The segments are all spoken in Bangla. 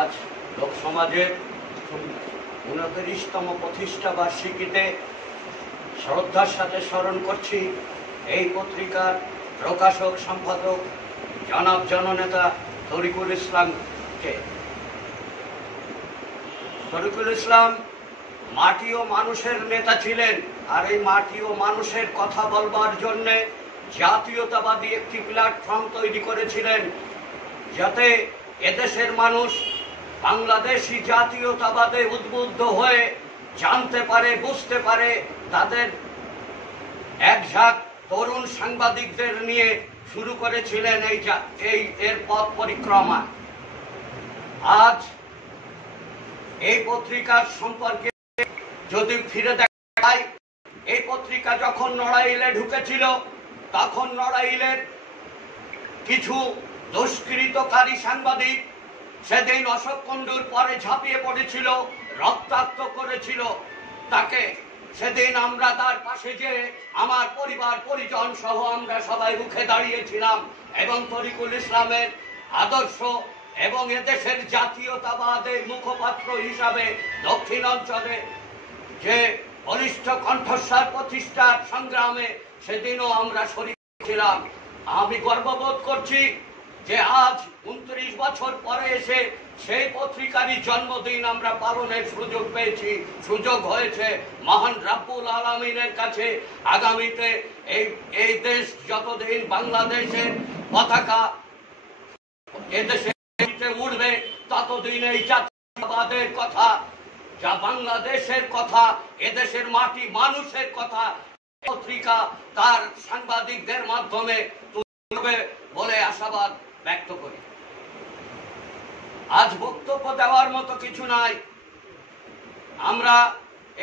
আজ লোক সমাজের 29তম প্রতিষ্ঠা বার্ষিকীতে শ্রদ্ধার সাথে স্মরণ করছি এই পত্রিকার প্রকাশক সম্পাদক জনাব জননেতা তরিকুল ইসলামকে। তরিকুল ইসলাম মাটি ও মানুষের নেতা ছিলেন, আর এই মাটি ও মানুষের কথা বলবার জন্যে জাতীয়তাবাদী একটি প্ল্যাটফর্ম তৈরি করেছিলেন, যাতে এদেশের মানুষ বাংলাদেশি জাতীয়তাবাদে উদ্বুদ্ধ হয়ে জানতে পারে, বুঝতে পারে। তাদের এক ঝাঁক তরুণ সাংবাদিকদের নিয়ে শুরু করেছিলেন এর পথ পরিক্রমা। আজ এই পত্রিকার সম্পর্কে যদি ফিরে দেখা যায়, এই পত্রিকা যখন নড়াইলে ঢুকেছিল তখন নড়াইলের কিছু দুষ্কৃতকারী সাংবাদিক সেদিন অশোক কুণ্ডুর পরে ঝাঁপিয়ে পড়েছিল, রক্তাক্ত করেছিল তাকে। সেদিন আমরা তার পাশে যে আমার পরিবার পরিজন সহ আমরা সবাই রুখে দাঁড়িয়েছিলাম এবং তরিকুল ইসলামের আদর্শ এবং এদেশের জাতীয়তাবাদের মুখপাত্র হিসাবে দক্ষিণ অঞ্চলে যে বলিষ্ঠ কণ্ঠস্বর প্রতিষ্ঠার সংগ্রামে সেদিনও আমরা শরীর ছিলাম। আমি গর্ববোধ করছি যে আজ 29 বছর পরে এসে সেই পত্রিকারই জন্মদিন আমরা পালনের সুযোগ পেয়েছি, সুযোগ হয়েছে। মহান রাব্বুল আলামিনের কাছে আগামীতে এই দেশ যতদিন বাংলাদেশের পতাকা এদেশে উঠবে ততদিন এই জাতীয়তাবাদের কথা, যা বাংলাদেশের কথা, এদেশের মাটি মানুষের কথা পত্রিকা তার সাংবাদিকদের মাধ্যমে তুলবে বলে আশাবাদ ব্যক্ত করি। আজ বক্তব্য দেওয়ার মতো কিছু নাই, আমরা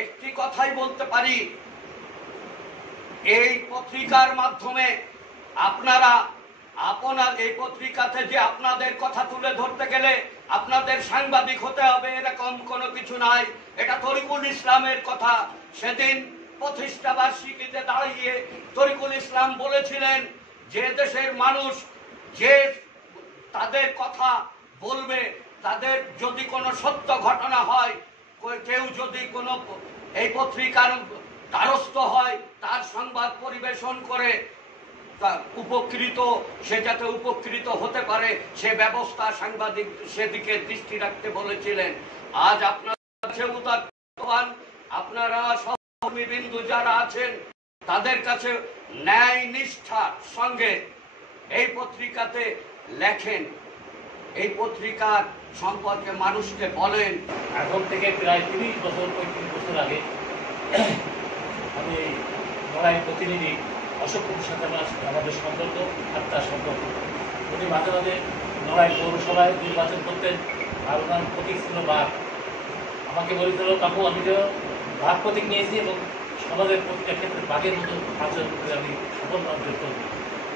একটি কথাই বলতে পারি, এই পত্রিকার মাধ্যমে আপনারা এই পত্রিকাতে যে আপনাদের কথা তুলে ধরতে গেলে আপনাদের সাংবাদিক হতে হবে এরকম কোনো কিছু নাই। এটা তরিকুল ইসলামের কথা। সেদিন প্রতিষ্ঠা বার্ষিকীতে দাঁড়িয়ে তরিকুল ইসলাম বলেছিলেন যে দেশের মানুষ যে তাদের কথা বলবে, তাদের যদি কোনো সত্য ঘটনা হয়, কেউ যদি কোনো এই পত্রিকার দ্বারস্থ হয়, তার সংবাদ পরিবেশন করে উপকৃত, সে যাতে উপকৃত হতে পারে সে ব্যবস্থা সাংবাদিক সেদিকে দৃষ্টি রাখতে বলেছিলেন। আজ আপনারা সহকর্মীবৃন্দু যারা আছেন তাদের কাছে ন্যায় নিষ্ঠার সঙ্গে এই পত্রিকাতে লেখেন, এই পত্রিকার সম্পর্কে মানুষকে বলেন। এখন থেকে প্রায় 30 বছর 35 বছর আগে আমি নড়াইল প্রতিনিধি অশোক কুণ্ডুর সাথে আমাদের সম্পর্ক, আত্মার সম্পর্ক। উনি মাঝে মাঝে নড়াইল পৌরসভায় নির্বাচন করতেন, আর ওনার প্রতীক ছিল বাঘ। আমাকে বলেছিল, কাকু আমি তো বাঘ প্রতীক নিয়েছি এবং সমাজের প্রতিটা ক্ষেত্রে বাঘের মতো আচরণ করে আমি সফল অর্জন করব।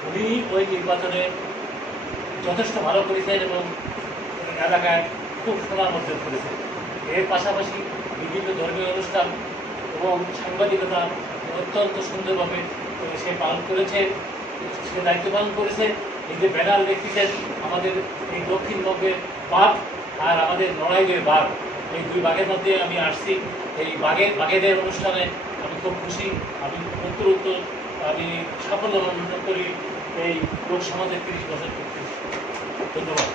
উনি ওই নির্বাচনে যথেষ্ট ভালো করেছেন এবং এলাকায় খুব সুনাম অর্জন করেছেন। এর পাশাপাশি বিভিন্ন ধর্মীয় অনুষ্ঠান এবং সাংবাদিকতা অত্যন্ত সুন্দরভাবে সে পালন করেছে, সে দায়িত্ব পালন করেছে। এই যে ব্যানার দেখতেছেন, আমাদের এই দক্ষিণবঙ্গের বাঘ আর আমাদের নড়াইলের বাঘ, এই দুই বাঘের মধ্যে আমি আসছি। এই বাঘেদের অনুষ্ঠানে আমি খুব খুশি। আমি উত্তর আমি সাফল্য অর্জন করি এই লোক সমাজের 30 বছর করতেছি। ধন্যবাদ।